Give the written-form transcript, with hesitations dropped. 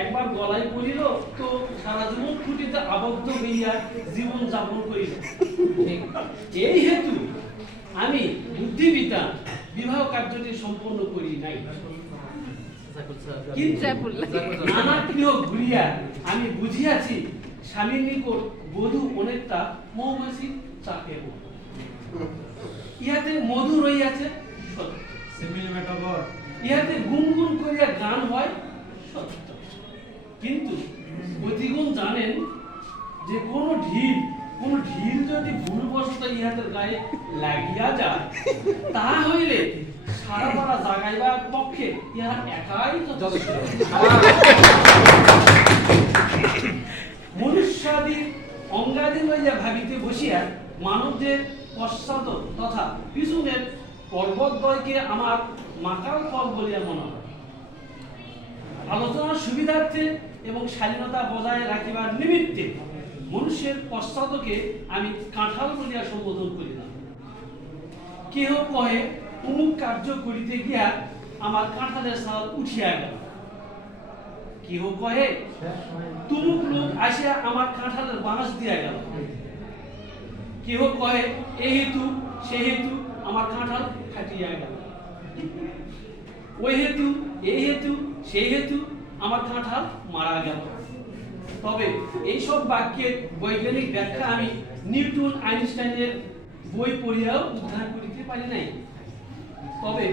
একবার গলায় পড়িল তো সারা জীবন খুঁটিতে আবদ্ধ হইয়া জীবন যাপন করিল। এই হেতু আমি বুদ্ধিবিদ্যা বিবাহ কার্যটি সম্পন্ন করি নাই। কিন্তু নানা গৃহ ঘুরিয়া আমি বুঝিয়াছি স্বামীর নিকট বধূ অনেকটা মৌমাছি চাপের মতো। ইহাতে মধু রইয়াছে সত্য, ইহাতে গুনগুন করিয়া গান হয় সত্য। কিন্তু অধিগুণ জানেন যে কোন ঢিল যদি ভুলবশত ইহাদের গায়ে লাগিয়া যায়, তাহা হইলে সারা পাড়া জাগাইবার পক্ষে ইহা একাই যথেষ্ট। মনুষ্যাদি অঙ্গাদি লইয়া ভাবিতে বসিয়া মানবদের পশ্চাৎ তথা পিছনের পর্বতদ্বয়কে আমার মাকাল ফল বলিয়া মনে হয়। আলোচনার সুবিধার্থে এবং স্বাধীনতা বজায় রাখিবার নিমিত্তে মনুষ্যের পশ্চাৎকে আমি কাঁঠাল বলিয়া সম্বোধন করিলাম। কেহ কহে অমুক কার্য করিতে গিয়া আমার কাঁঠালের ছাল উঠিয়া গেল, কেহ কহে তুমুক লোক আসিয়া আমার কাঁঠালের বাঁশ দিয়া গেল, কেহ কহে এ হেতু সে হেতু আমার কাঁঠাল ফাটিয়া গেল, ওই হেতু এই হেতু সেই হেতু আমার কাঁঠাল মারা গেল। তবে এইসব বাক্যের বৈজ্ঞানিক ব্যাখ্যা আমি নিউটন আইনস্টাইনের বই পড়িয়াও উদ্ধার করিতে পারি নাই। তবে